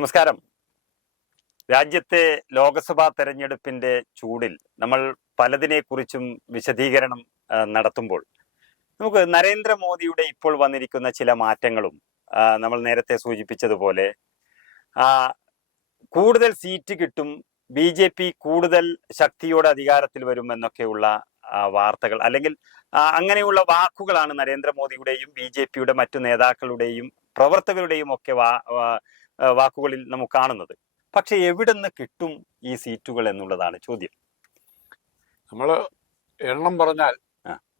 നമസ്കാരം. രാജ്യത്തെ ലോക്സഭാ തെരഞ്ഞെടുപ്പിന്റെ ചൂടിൽ നമ്മൾ പലതിനെക്കുറിച്ചും വിശദീകരണം നടത്തുമ്പോൾ നമുക്ക് നരേന്ദ്രമോദിയുടെ ഇപ്പോൾ വന്നിരിക്കുന്ന ചില മാറ്റങ്ങളും നമ്മൾ നേരത്തെ സൂചിപ്പിച്ചതുപോലെ കൂടുതൽ സീറ്റ് കിട്ടും ബി ജെ പി കൂടുതൽ ശക്തിയോടെ അധികാരത്തിൽ വരുമെന്നൊക്കെയുള്ള എന്നൊക്കെയുള്ള വാർത്തകൾ അല്ലെങ്കിൽ അങ്ങനെയുള്ള വാക്കുകളാണ് നരേന്ദ്രമോദിയുടെയും ബി ജെ പിയുടെ മറ്റു നേതാക്കളുടെയും പ്രവർത്തകരുടെയും ഒക്കെ വാക്കുകളിൽ നമുക്ക് കാണുന്നത്. പക്ഷെ എവിടുന്ന് കിട്ടും ഈ സീറ്റുകൾ എന്നുള്ളതാണ് ചോദ്യം. നമ്മൾ എണ്ണം പറഞ്ഞാൽ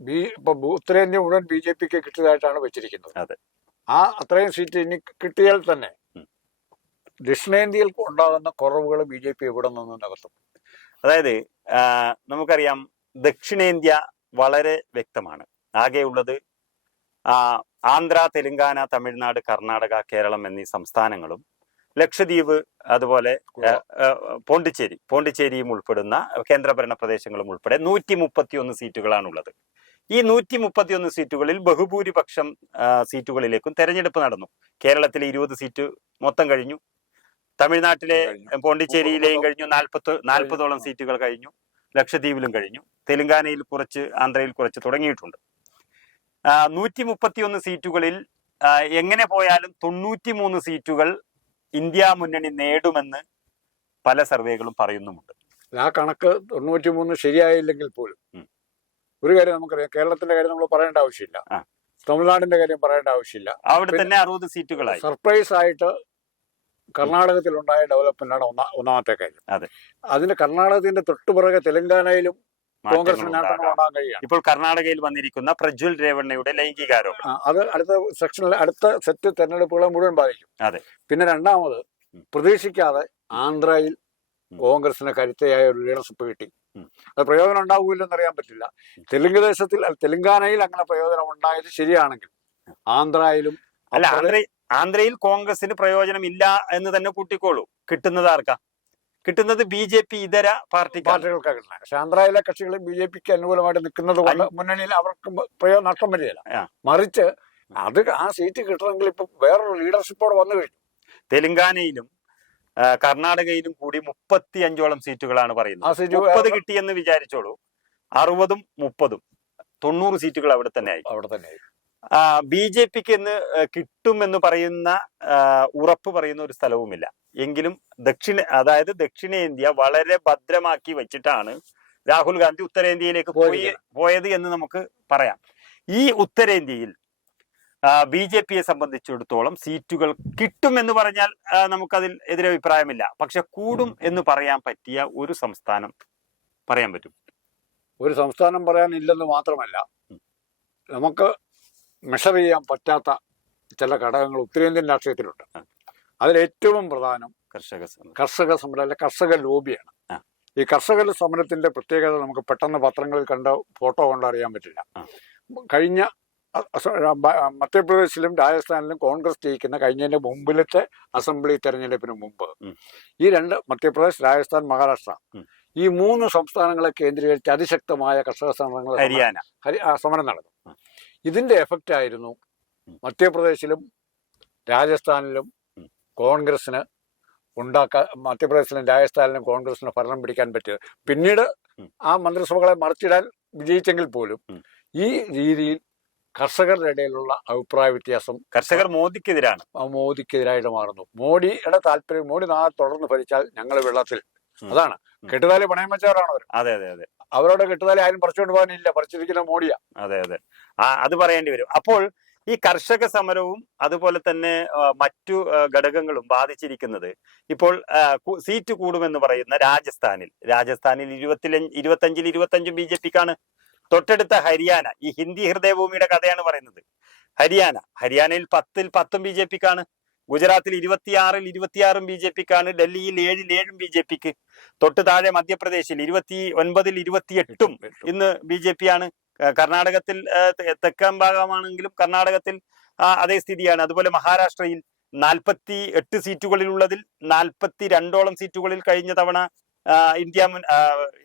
ബി ഇപ്പൊ ഉത്തരേന്ത്യ മുഴുവൻ ബി ജെ പിക്ക് കിട്ടിയതായിട്ടാണ് വെച്ചിരിക്കുന്നത്. അതെ. ആ അത്രയും സീറ്റ് ഇനി കിട്ടിയാൽ തന്നെ ദക്ഷിണേന്ത്യയിൽ ഉണ്ടാകുന്ന കുറവുകൾ ബി ജെ പി എവിടെ നിന്ന് നികത്തും? അതായത് നമുക്കറിയാം ദക്ഷിണേന്ത്യ വളരെ വ്യക്തമാണ്. ആകെയുള്ളത് ആ, ആന്ധ്ര തെലുങ്കാന തമിഴ്നാട് കർണാടക കേരളം എന്നീ സംസ്ഥാനങ്ങളും ലക്ഷദ്വീപ് അതുപോലെ പോണ്ടിച്ചേരി പോണ്ടിച്ചേരിയും ഉൾപ്പെടുന്ന കേന്ദ്രഭരണ പ്രദേശങ്ങളും ഉൾപ്പെടെ നൂറ്റി മുപ്പത്തിയൊന്ന് സീറ്റുകളാണുള്ളത്. ഈ നൂറ്റി മുപ്പത്തിയൊന്ന് സീറ്റുകളിൽ ബഹുഭൂരിപക്ഷം സീറ്റുകളിലേക്കും തെരഞ്ഞെടുപ്പ് നടന്നു. കേരളത്തിലെ ഇരുപത് സീറ്റ് മൊത്തം കഴിഞ്ഞു. തമിഴ്നാട്ടിലെ. പോണ്ടിച്ചേരിയിലെയും കഴിഞ്ഞു. നാൽപ്പത്തി നാൽപ്പതോളം. സീറ്റുകൾ കഴിഞ്ഞു. ലക്ഷദ്വീപിലും കഴിഞ്ഞു. തെലുങ്കാനയിൽ കുറച്ച് ആന്ധ്രയിൽ കുറച്ച് തുടങ്ങിയിട്ടുണ്ട്. നൂറ്റി മുപ്പത്തിയൊന്ന് സീറ്റുകളിൽ എങ്ങനെ പോയാലും തൊണ്ണൂറ്റി മൂന്ന് സീറ്റുകൾ ഇന്ത്യ മുന്നണി നേടുമെന്ന് പല സർവേകളും പറയുന്നുമുണ്ട്. ആ കണക്ക് തൊണ്ണൂറ്റി മൂന്ന് ശരിയായില്ലെങ്കിൽ പോലും. ഒരു കാര്യം നമുക്കറിയാം കേരളത്തിന്റെ കാര്യം നമ്മൾ പറയേണ്ട ആവശ്യമില്ല. തമിഴ്നാടിന്റെ കാര്യം പറയേണ്ട ആവശ്യമില്ല. അവിടെ തന്നെ അറുപത് സീറ്റുകളായി. സർപ്രൈസ് ആയിട്ട് കർണാടകത്തിലുണ്ടായ ഡെവലപ്മെന്റ് ആണ് ഒന്നാമത്തെ കാര്യം. അതെ. അതിന് കർണാടകത്തിന്റെ തൊട്ടുപുറകെ തെലങ്കാനയിലും കോൺഗ്രസിന് മാറ്റങ്ങൾ നേട്ടങ്ങൾ ഉണ്ടാകാം. ഉണ്ടാകാൻ കഴിയാണ് ഇപ്പോൾ കർണാടകയിൽ വന്നിരിക്കുന്ന പ്രജ്വൽ രേവണ്ണയുടെ ലൈംഗികാരോപണം. ആ, അത് അടുത്ത സെക്ഷനിൽ അടുത്ത സെറ്റ് തെരഞ്ഞെടുപ്പുകളെ മുഴുവൻ ബാധിക്കും. അതെ. പിന്നെ രണ്ടാമത്. പ്രതീക്ഷിക്കാതെ ആന്ധ്രയിൽ. കോൺഗ്രസിന് കരുത്തയായ ഒരു ലീഡർഷിപ്പ് കിട്ടി. അത് പ്രയോജനം ഉണ്ടാവില്ലെന്ന് അറിയാൻ പറ്റില്ല. തെലുങ്ക് ദേശത്തിൽ തെലുങ്കാനയിൽ അങ്ങനെ പ്രയോജനം ഉണ്ടായത് ശരിയാണെങ്കിൽ ആന്ധ്രയിലും അല്ല ആന്ധ്രയിൽ കോൺഗ്രസിന് പ്രയോജനം ഇല്ല എന്ന് തന്നെ കൂട്ടിക്കോളൂ. കിട്ടുന്നത് ആർക്കാ? കിട്ടുന്നത് ബി ജെ പി ഇതര പാർട്ടി പാർട്ടികൾക്കാണ്. കിട്ടുന്നത് പക്ഷെ ആന്ധ്രയിലെ കക്ഷികൾ ബി ജെ പിക്ക് അനുകൂലമായിട്ട് നിൽക്കുന്നത് കൊണ്ട് മുന്നണിയിൽ അവർക്ക് പ്രയോ നഷ്ടം വരികയില്ല. മറിച്ച് അത് ആ സീറ്റ് കിട്ടണമെങ്കിൽ ഇപ്പൊ വേറൊരു ലീഡർഷിപ്പോടെ വന്നു കഴിഞ്ഞു. തെലുങ്കാനയിലും കർണാടകയിലും കൂടി മുപ്പത്തി അഞ്ചോളം സീറ്റുകളാണ് പറയുന്നത്. മുപ്പത് കിട്ടിയെന്ന് വിചാരിച്ചോളൂ. അറുപതും മുപ്പതും. തൊണ്ണൂറ് സീറ്റുകൾ അവിടെ തന്നെ ആയി. അവിടെ തന്നെ ബി ജെ പിക്ക് എന്ന് കിട്ടുമെന്ന് പറയുന്ന ഉറപ്പ് പറയുന്ന ഒരു സ്ഥലവുമില്ല. എങ്കിലും ദക്ഷിണ അതായത് ദക്ഷിണേന്ത്യ വളരെ ഭദ്രമാക്കി വെച്ചിട്ടാണ് രാഹുൽ ഗാന്ധി ഉത്തരേന്ത്യയിലേക്ക് പോയി. പോയത് എന്ന് നമുക്ക് പറയാം. ഈ ഉത്തരേന്ത്യയിൽ ബി ജെ പിയെ സംബന്ധിച്ചിടത്തോളം സീറ്റുകൾ കിട്ടുമെന്ന് പറഞ്ഞാൽ ആ, നമുക്കതിൽ എതിരഭിപ്രായമില്ല. പക്ഷെ കൂടും എന്ന് പറയാൻ പറ്റിയ ഒരു സംസ്ഥാനം പറയാൻ പറ്റും. ഒരു സംസ്ഥാനം പറയാനില്ലെന്ന് മാത്രമല്ല നമുക്ക് മെഷർ ചെയ്യാൻ പറ്റാത്ത ചില ഘടകങ്ങൾ ഉത്തരേന്ത്യൻ രാഷ്ട്രീയത്തിലുണ്ട്. അതിലേറ്റവും പ്രധാനം കർഷക സമരം. കർഷക സമരം അല്ലെ കർഷക ലോബിയാണ്. ഈ കർഷക സമരത്തിന്റെ പ്രത്യേകത നമുക്ക് പെട്ടെന്ന് പത്രങ്ങളിൽ കണ്ട ഫോട്ടോ കൊണ്ട് അറിയാൻ പറ്റില്ല. കഴിഞ്ഞ മധ്യപ്രദേശിലും രാജസ്ഥാനിലും കോൺഗ്രസ് ജയിക്കുന്ന കഴിഞ്ഞതിന്റെ മുമ്പിലത്തെ അസംബ്ലി തെരഞ്ഞെടുപ്പിന് മുമ്പ് ഈ രണ്ട് മധ്യപ്രദേശ് രാജസ്ഥാൻ മഹാരാഷ്ട്ര ഈ മൂന്ന് സംസ്ഥാനങ്ങളെ കേന്ദ്രീകരിച്ച് അതിശക്തമായ കർഷക സമരങ്ങൾ ഹരിയാന. സമരം നടന്നു. ഇതിന്റെ എഫക്റ്റ് ആയിരുന്നു. മധ്യപ്രദേശിലും രാജസ്ഥാനിലും. കോൺഗ്രസിന് ഉണ്ടാക്കാൻ മധ്യപ്രദേശിലും രാജസ്ഥാനിലും കോൺഗ്രസിന് ഭരണം പിടിക്കാൻ പറ്റിയത് പിന്നീട്. ആ മന്ത്രിസഭകളെ മറിച്ചിടാൻ വിജയിച്ചെങ്കിൽ പോലും. ഈ രീതിയിൽ കർഷകരുടെ ഇടയിലുള്ള അഭിപ്രായ വ്യത്യാസം കർഷകർ മോദിക്കെതിരാണ് മോദിക്കെതിരായിട്ട് മാറുന്നു മോഡിയുടെ താല്പര്യം മോഡി നാളെ തുടർന്ന് ഭരിച്ചാൽ ഞങ്ങൾ വെള്ളത്തിൽ. അതാണ്. കെട്ടുതാലി പണയം വെച്ചവരാണ് അവർ അതെ അതെ അതെ. അവരോട് കെട്ടുതാലി ആരും പറിച്ചുകൊണ്ട് പോകാനില്ല. പറിച്ചിരിക്കുന്ന മോഡിയ അതെ അതെ. ആ അത് പറയേണ്ടി വരും. അപ്പോൾ ഈ കർഷക സമരവും അതുപോലെ തന്നെ മറ്റു ഘടകങ്ങളും ബാധിച്ചിരിക്കുന്നത് ഇപ്പോൾ സീറ്റ് കൂടുമെന്ന് പറയുന്ന രാജസ്ഥാനിൽ. രാജസ്ഥാനിൽ ഇരുപത്തിലഞ്ച് ഇരുപത്തഞ്ചിൽ ഇരുപത്തഞ്ചും ബി ജെ പിക്കാണ്. തൊട്ടടുത്ത ഹരിയാന. ഈ ഹിന്ദി ഹൃദയഭൂമിയുടെ കഥയാണ് പറയുന്നത്. ഹരിയാന. ഹരിയാനയിൽ പത്തിൽ പത്തും ബി ജെ പിക്കാണ്. ഗുജറാത്തിൽ ഇരുപത്തിയാറിൽ ഇരുപത്തിയാറും ബി ജെ പിക്കാണ് ഡൽഹിയിൽ ഏഴിൽ ഏഴും ബി ജെ പിക്ക് തൊട്ട് താഴെ മധ്യപ്രദേശിൽ ഇരുപത്തി ഒൻപതിൽ ഇരുപത്തിയെട്ടും. ഇന്ന് ബി ജെ പി ആണ് കർണാടകത്തിൽ തെക്കൻ ഭാഗമാണെങ്കിലും കർണാടകത്തിൽ അതേ സ്ഥിതിയാണ്. അതുപോലെ മഹാരാഷ്ട്രയിൽ നാൽപ്പത്തി എട്ട് സീറ്റുകളിലുള്ളതിൽ നാൽപ്പത്തി രണ്ടോളം സീറ്റുകളിൽ കഴിഞ്ഞ തവണ ഇന്ത്യ മുൻ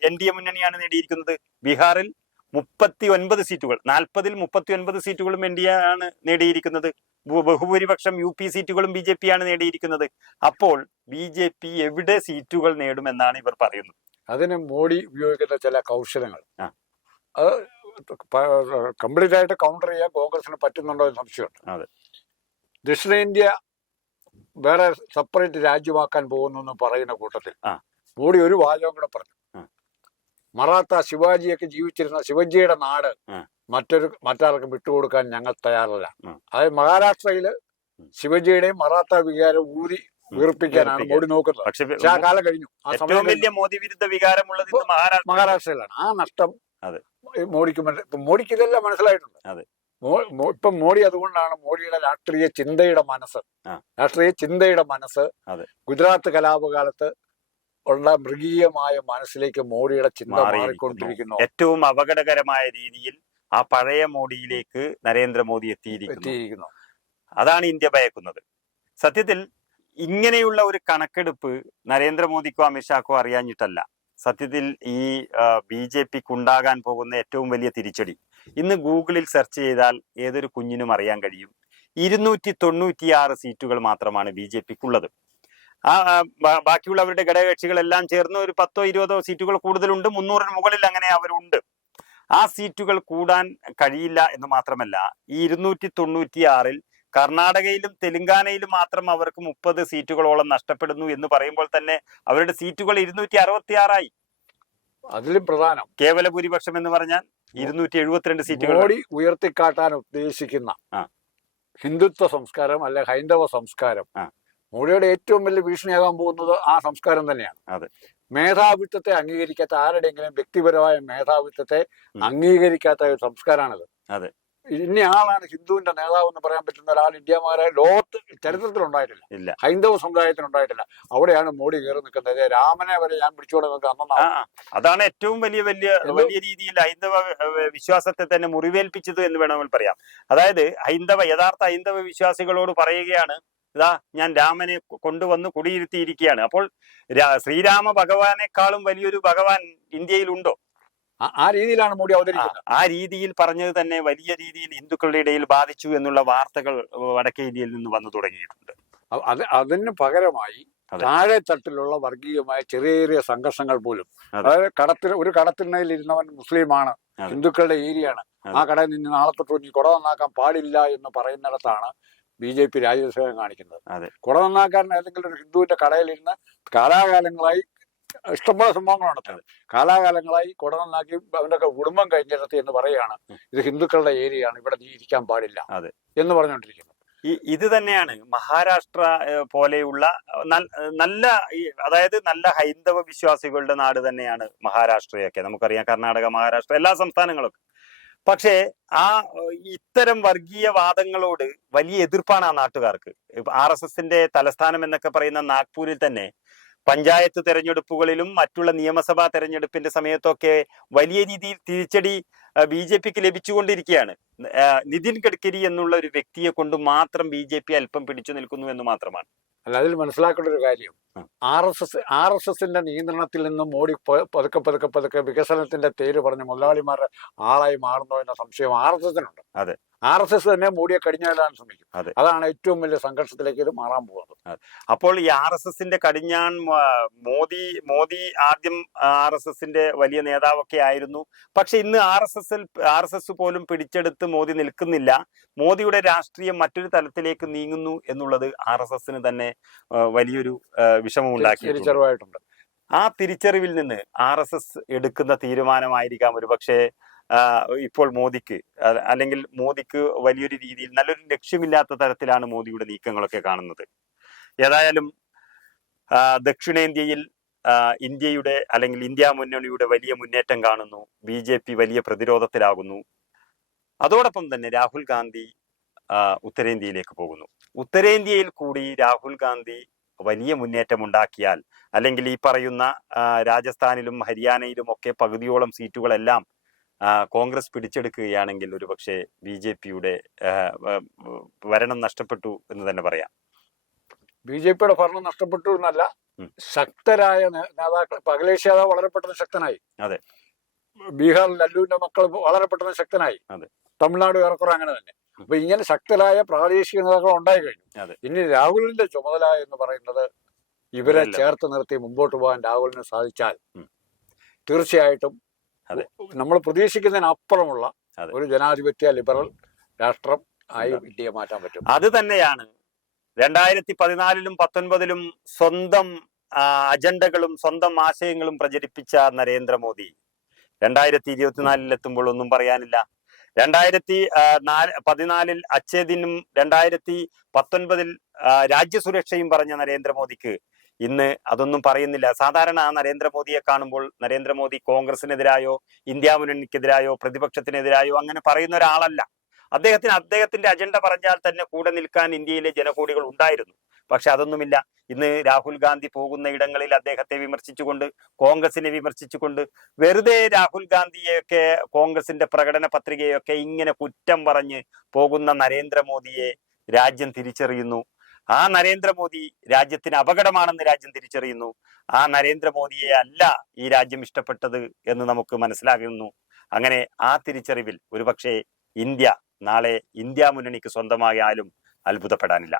എൻ ഡി എ മുന്നണിയാണ് നേടിയിരിക്കുന്നത്. ബീഹാറിൽ മുപ്പത്തി ഒൻപത് സീറ്റുകൾ. നാൽപ്പതിൽ മുപ്പത്തി ഒൻപത് സീറ്റുകളും എൻ ഡി എ ആണ് നേടിയിരിക്കുന്നത്. ബഹുഭൂരിപക്ഷം യു പി സീറ്റുകളും ബി ജെ പി ആണ് നേടിയിരിക്കുന്നത്. അപ്പോൾ ബി ജെ പി എവിടെ സീറ്റുകൾ നേടുമെന്നാണ് ഇവർ പറയുന്നത്. അതിന് മോഡി ഉപയോഗിക്കുന്ന ചില കൗശലങ്ങൾ. അത് കംപ്ലീറ്റ് ആയിട്ട് കൗണ്ടർ ചെയ്യാൻ കോൺഗ്രസിന് പറ്റുന്നുണ്ടോ എന്ന് സംശയമുണ്ട്. അതെ. ദക്ഷിണേന്ത്യ വേറെ സെപ്പറേറ്റ് രാജ്യമാക്കാൻ പോകുന്നു എന്ന് പറയുന്ന കൂട്ടത്തിൽ മോഡി ഒരു വാചകം കൂടെ പറഞ്ഞു. മറാത്ത ശിവാജിയൊക്കെ ജീവിച്ചിരുന്ന ശിവജിയുടെ നാട്. മറ്റൊരു മറ്റാർക്കും വിട്ടുകൊടുക്കാൻ ഞങ്ങൾ തയ്യാറല്ല. അതായത് മഹാരാഷ്ട്രയിൽ. ശിവജിയുടെയും മറാത്ത വികാരം ഊരി വീർപ്പിക്കാനാണ്. മോഡി നോക്കുന്നത് പക്ഷെ ആ കാലം കഴിഞ്ഞു ആ സമയം വലിയ മോദി വിരുദ്ധ വികാരമുള്ളത് മഹാരാഷ്ട്രയിലാണ് ആ നഷ്ടം മോഡിക്ക് മോഡിക്ക് ഇതെല്ലാം മനസ്സിലായിട്ടുണ്ട് ഇപ്പം മോഡി അതുകൊണ്ടാണ് മോഡിയുടെ രാഷ്ട്രീയ ചിന്തയുടെ മനസ്സ്. രാഷ്ട്രീയ ചിന്തയുടെ മനസ്സ്. ഗുജറാത്ത് കലാപകാലത്ത് ഉള്ള മൃഗീയമായ മനസ്സിലേക്ക് മോഡിയുടെ ചിന്ത. മാറിക്കൊണ്ടിരിക്കുന്നു. ഏറ്റവും അപകടകരമായ രീതിയിൽ ആ പഴയ മോഡിയിലേക്ക് നരേന്ദ്രമോദി എത്തിയിരിക്കുന്നു. എത്തിയിരിക്കുന്നു. അതാണ് ഇന്ത്യ ഭയക്കുന്നത്. സത്യത്തിൽ ഇങ്ങനെയുള്ള ഒരു കണക്കെടുപ്പ് നരേന്ദ്രമോദിക്കോ അമിത്ഷാക്കോ അറിയാഞ്ഞിട്ടല്ല. സത്യത്തിൽ ഈ ബി ജെ പിക്ക് ഉണ്ടാകാൻ പോകുന്ന ഏറ്റവും വലിയ തിരിച്ചടി. ഇന്ന് ഗൂഗിളിൽ സെർച്ച് ചെയ്താൽ ഏതൊരു കുഞ്ഞിനും അറിയാൻ കഴിയും. ഇരുന്നൂറ്റി തൊണ്ണൂറ്റിയാറ് സീറ്റുകൾ മാത്രമാണ് ബി ജെ പിക്കുള്ളത്. ആ ബാക്കിയുള്ള അവരുടെ ബാക്കിയുള്ളവരുടെ ഘടകകക്ഷികളെല്ലാം ചേർന്ന് ഒരു പത്തോ ഇരുപതോ സീറ്റുകൾ കൂടുതലുണ്ട്. മുന്നൂറിന് മുകളിൽ അങ്ങനെ അവരുണ്ട്. ആ സീറ്റുകൾ കൂടാൻ കഴിയില്ല എന്ന് മാത്രമല്ല ഈ ഇരുന്നൂറ്റി തൊണ്ണൂറ്റിയാറിൽ കർണാടകയിലും തെലങ്കാനയിലും മാത്രം അവർക്ക് മുപ്പത് സീറ്റുകളോളം നഷ്ടപ്പെടുന്നു എന്ന് പറയുമ്പോൾ തന്നെ അവരുടെ സീറ്റുകൾ ഇരുന്നൂറ്റി അറുപത്തി ആറായി അതിലും പ്രധാനം. കേവല ഭൂരിപക്ഷം എന്ന് പറഞ്ഞാൽ ഇരുന്നൂറ്റി എഴുപത്തിരണ്ട് സീറ്റുകൾ. മോഡി ഉയർത്തിക്കാട്ടാൻ ഉദ്ദേശിക്കുന്ന. ഹിന്ദുത്വ സംസ്കാരം അല്ലെ ഹൈന്ദവ സംസ്കാരം. മോഡിയുടെ ഏറ്റവും വലിയ ഭീഷണിയാകാൻ പോകുന്നത് ആ സംസ്കാരം തന്നെയാണ്. അതെ. മേധാവിത്വത്തെ അംഗീകരിക്കാത്ത ആരുടെയെങ്കിലും വ്യക്തിപരമായ മേധാവിത്വത്തെ അംഗീകരിക്കാത്ത ഒരു സംസ്കാരമാണിത്. അതെ. ഇന്ന ആളാണ് ഹിന്ദുവിന്റെ നേതാവ് എന്ന് പറയാൻ പറ്റുന്ന ഒരാൾ ഇന്ത്യമാരെ ലോകത്ത് ചരിത്രത്തിൽ ഉണ്ടായിട്ടില്ല ഇല്ല. ഹൈന്ദവ സമുദായത്തിൽ ഉണ്ടായിട്ടില്ല അവിടെയാണ് മോഡി കയറി നിൽക്കുന്നത്. രാമനെ വരെ ഞാൻ പിടിച്ചോടെ ആ. അതാണ് ഏറ്റവും വലിയ വലിയ വലിയ രീതിയിൽ ഹൈന്ദവ വിശ്വാസത്തെ തന്നെ മുറിവേൽപ്പിച്ചത് എന്ന് വേണമെങ്കിൽ പറയാം. അതായത് ഹൈന്ദവ യഥാർത്ഥ ഹൈന്ദവ വിശ്വാസികളോട് പറയുകയാണ് ഇതാ ഞാൻ രാമനെ കൊണ്ടുവന്ന് കുടിയിരുത്തിയിരിക്കുകയാണ് അപ്പോൾ ശ്രീരാമ ഭഗവാനേക്കാളും വലിയൊരു ഭഗവാൻ ഇന്ത്യയിലുണ്ടോ ആ- ആ രീതിയിലാണ് മോഡി അവതരിപ്പിച്ചത് ആ രീതിയിൽ പറഞ്ഞത് തന്നെ വലിയ രീതിയിൽ ഹിന്ദുക്കളുടെ ഇടയിൽ ബാധിച്ചു എന്നുള്ള വാർത്തകൾ വടക്കേ ഇന്ത്യയിൽ നിന്ന് വന്നു തുടങ്ങിയിട്ടുണ്ട് അത് അതിന് പകരമായി. താഴെ തട്ടിലുള്ള വർഗീയമായ ചെറിയ ചെറിയ സംഘർഷങ്ങൾ പോലും അതെ. അതായത് കടത്തിൽ ഒരു കടത്തിനയിൽ ഇരുന്നവൻ മുസ്ലിമാണ്. ഹിന്ദുക്കളുടെ ഏരിയയാണ്. ആ കടയിൽ നിന്ന് നാളെ തൊട്ട് നീ കുട നന്നാക്കാൻ പാടില്ല എന്ന് പറയുന്നിടത്താണ് ബി ജെ പി രാജ്യസേവനം കാണിക്കുന്നത്. അതെ. കുട നന്നാക്കാൻ ഏതെങ്കിലും ഒരു ഹിന്ദുവിന്റെ കടയിലിരുന്ന് കാലാകാലങ്ങളായി ഇഷ്ടംപോലെ സംഭവങ്ങൾ നടത്തുന്നത്. കാലാകാലങ്ങളായി കുട നന്നാക്കി അവന്റെ കുടുംബം കഴിഞ്ഞിടത്തി എന്ന് പറയുകയാണ്. ഇത് ഹിന്ദുക്കളുടെ ഏരിയയാണ്. ഇവിടെ നീ ഇരിക്കാൻ പാടില്ല അതെ. എന്ന് പറഞ്ഞുകൊണ്ടിരിക്കുന്നു ഈ ഇത് തന്നെയാണ് മഹാരാഷ്ട്ര പോലെയുള്ള നല്ല ഈ അതായത് നല്ല ഹൈന്ദവ വിശ്വാസികളുടെ നാട് തന്നെയാണ് മഹാരാഷ്ട്രയൊക്കെ. നമുക്കറിയാം കർണാടക മഹാരാഷ്ട്ര എല്ലാ സംസ്ഥാനങ്ങളും. പക്ഷേ ആ ഇത്തരം വർഗീയ വാദങ്ങളോട് വലിയ എതിർപ്പാണ് ആ നാട്ടുകാർക്ക്. ആർ എസ് എസിന്റെ തലസ്ഥാനം എന്നൊക്കെ പറയുന്ന നാഗ്പൂരിൽ തന്നെ പഞ്ചായത്ത് തെരഞ്ഞെടുപ്പുകളിലും മറ്റുള്ള നിയമസഭാ തെരഞ്ഞെടുപ്പിന്റെ സമയത്തൊക്കെ വലിയ രീതിയിൽ തിരിച്ചടി ബി ജെ പിക്ക് ലഭിച്ചുകൊണ്ടിരിക്കുകയാണ്. നിതിൻ ഗഡ്കരി എന്നുള്ള ഒരു വ്യക്തിയെ കൊണ്ട് മാത്രം ബി ജെ പി അല്പം പിടിച്ചു നിൽക്കുന്നു എന്ന് മാത്രമാണ്. അല്ല അതിൽ മനസ്സിലാക്കേണ്ട ഒരു കാര്യം. R S S R S എസിന്റെ നിയന്ത്രണത്തിൽ നിന്നും മോഡി പതുക്കെ പതുക്കെ പതുക്കെ വികസനത്തിന്റെ പേര് പറഞ്ഞ് മുതലാളിമാരുടെ ആളായി മാറുന്നു എന്ന സംശയം ആർ എസ് എസിനുണ്ട് അതെ. ആർ എസ് എസ് തന്നെ മോഡിയെ കടിഞ്ഞാലാൻ ശ്രമിക്കും. അതാണ് ഏറ്റവും വലിയ സംഘർഷത്തിലേക്ക് ഇത് മാറാൻ പോകുന്നത്. അപ്പോൾ ഈ ആർ എസ് എസിന്റെ കടിഞ്ഞാൺ മോദി മോദി ആദ്യം ആർ എസ് എസിന്റെ വലിയ നേതാവൊക്കെ ആയിരുന്നു. പക്ഷെ ഇന്ന് R S S R S S പോലും പിടിച്ചെടുത്ത് മോദി നിൽക്കുന്നില്ല. മോദിയുടെ രാഷ്ട്രീയം മറ്റൊരു തലത്തിലേക്ക് നീങ്ങുന്നു എന്നുള്ളത് ആർ എസ് എസിന് തന്നെ വലിയൊരു വിഷമമുണ്ടാക്കി വിഷമം ഉണ്ടാക്കി തിരിച്ചറിവായിട്ടുണ്ട്. ആ തിരിച്ചറിവിൽ നിന്ന് ആർ എസ് എസ് എടുക്കുന്ന തീരുമാനമായിരിക്കാം ഒരുപക്ഷെ ഇപ്പോൾ മോദിക്ക് അല്ലെങ്കിൽ മോദിക്ക് വലിയൊരു രീതിയിൽ നല്ലൊരു ലക്ഷ്യമില്ലാത്ത തരത്തിലാണ് മോദിയുടെ നീക്കങ്ങളൊക്കെ കാണുന്നത്. ഏതായാലും ദക്ഷിണേന്ത്യയിൽ ഇന്ത്യയുടെ അല്ലെങ്കിൽ ഇന്ത്യ മുന്നണിയുടെ വലിയ മുന്നേറ്റം കാണുന്നു. ബി ജെ പി വലിയ പ്രതിരോധത്തിലാകുന്നു. അതോടൊപ്പം തന്നെ രാഹുൽ ഗാന്ധി ഉത്തരേന്ത്യയിലേക്ക് പോകുന്നു. ഉത്തരേന്ത്യയിൽ കൂടി രാഹുൽ ഗാന്ധി വലിയ മുന്നേറ്റം ഉണ്ടാക്കിയാൽ അല്ലെങ്കിൽ ഈ പറയുന്ന രാജസ്ഥാനിലും ഹരിയാനയിലും ഒക്കെ പകുതിയോളം സീറ്റുകളെല്ലാം കോൺഗ്രസ് പിടിച്ചെടുക്കുകയാണെങ്കിൽ ഒരുപക്ഷെ ബി ജെ പിയുടെ ഭരണം നഷ്ടപ്പെട്ടു എന്ന് തന്നെ പറയാം. ബി ജെ പിയുടെ ഭരണം നഷ്ടപ്പെട്ടു എന്നല്ല ശക്തരായ നേതാക്കൾ ഇപ്പൊ അഖിലേഷ് യാദവ് വളരെ പെട്ടെന്ന് ശക്തനായി അതെ. ബീഹാറിൽ ലല്ലുവിന്റെ മക്കൾ വളരെ പെട്ടെന്ന് ശക്തനായി അതെ. തമിഴ്നാട് ഏറെക്കുറെ അങ്ങനെ തന്നെ അപ്പൊ ഇങ്ങനെ ശക്തരായ പ്രാദേശിക നേതാക്കൾ ഉണ്ടായി കഴിഞ്ഞു. ഇനി രാഹുലിന്റെ ചുമതല എന്ന് പറയുന്നത് ഇവരെ. ചേർത്ത് നിർത്തി മുമ്പോട്ട് പോകാൻ രാഹുലിന് സാധിച്ചാൽ തീർച്ചയായിട്ടും അതെ. നമ്മൾ പ്രതീക്ഷിക്കുന്നതിനപ്പുറമുള്ള. ഒരു ജനാധിപത്യ ലിബറൽ രാഷ്ട്രം ആയി ഇന്ത്യയെ മാറ്റാൻ പറ്റും അത് തന്നെയാണ് രണ്ടായിരത്തി പതിനാലിലും പത്തൊൻപതിലും സ്വന്തം അജണ്ടകളും സ്വന്തം ആശയങ്ങളും പ്രചരിപ്പിച്ച നരേന്ദ്രമോദി. രണ്ടായിരത്തി ഇരുപത്തിനാലിൽ എത്തുമ്പോൾ ഒന്നും പറയാനില്ല. രണ്ടായിരത്തി നാല് പതിനാലിൽ അച്ഛേദിനും രണ്ടായിരത്തി പത്തൊൻപതിൽ രാജ്യസുരക്ഷയും പറഞ്ഞ നരേന്ദ്രമോദിക്ക് ഇന്ന് അതൊന്നും പറയുന്നില്ല. സാധാരണ നരേന്ദ്രമോദിയെ കാണുമ്പോൾ നരേന്ദ്രമോദി കോൺഗ്രസിനെതിരായോ ഇന്ത്യ മുന്നണിക്കെതിരായോ പ്രതിപക്ഷത്തിനെതിരായോ അങ്ങനെ പറയുന്ന ഒരാളല്ല. അദ്ദേഹത്തിന് അദ്ദേഹത്തിന്റെ അജണ്ട പറഞ്ഞാൽ തന്നെ കൂടെ നിൽക്കാൻ ഇന്ത്യയിലെ ജനകോടികൾ ഉണ്ടായിരുന്നു. പക്ഷെ അതൊന്നുമില്ല. ഇന്ന് രാഹുൽ ഗാന്ധി പോകുന്ന ഇടങ്ങളിൽ അദ്ദേഹത്തെ വിമർശിച്ചുകൊണ്ട് കോൺഗ്രസിനെ വിമർശിച്ചുകൊണ്ട് വെറുതെ രാഹുൽ ഗാന്ധിയെയൊക്കെ കോൺഗ്രസിന്റെ പ്രകടന പത്രികയൊക്കെ ഇങ്ങനെ കുറ്റം പറഞ്ഞ് പോകുന്ന നരേന്ദ്രമോദിയെ രാജ്യം തിരിച്ചറിയുന്നു. ആ നരേന്ദ്രമോദി രാജ്യത്തിന് അപകടമാണെന്ന് രാജ്യം തിരിച്ചറിയുന്നു. ആ നരേന്ദ്രമോദിയെ അല്ല ഈ രാജ്യം ഇഷ്ടപ്പെട്ടത് എന്ന് നമുക്ക് മനസ്സിലാകുന്നു. അങ്ങനെ ആ തിരിച്ചറിവിൽ ഒരുപക്ഷെ ഇന്ത്യ നാളെ ഇന്ത്യ മുന്നണിക്ക് സ്വന്തമായാലും അത്ഭുതപ്പെടാനില്ല.